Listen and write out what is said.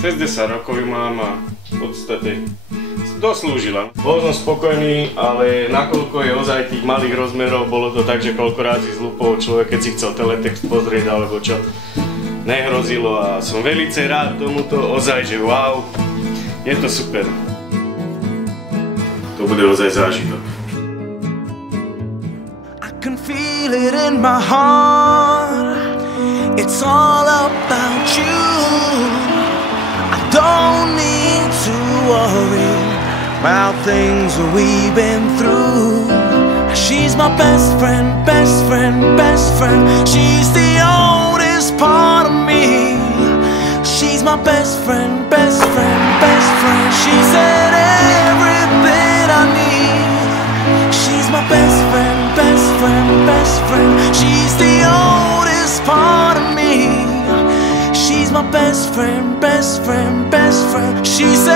60 rokov ju mám a v podstate doslúžila. Bol som spokojný, ale nakoľko je ozaj tých malých rozmerov, bolo to tak, že koľko razy zlúpol človek, keď si chcel teletext pozrieť alebo čo, nehrozilo a som velice rád tomuto, ozaj, že wow, je to super. To bude ozaj zážitok. I can feel it in my heart. It's all about you. I don't need to worry about things we've been through. She's my best friend, best friend, best friend. She's the oldest part of me. She's my best friend, best friend, best friend. She's said everything I need. She's my best friend, best friend, best friend. She's the oldest part of me. She's my best friend, best friend, best friend. She's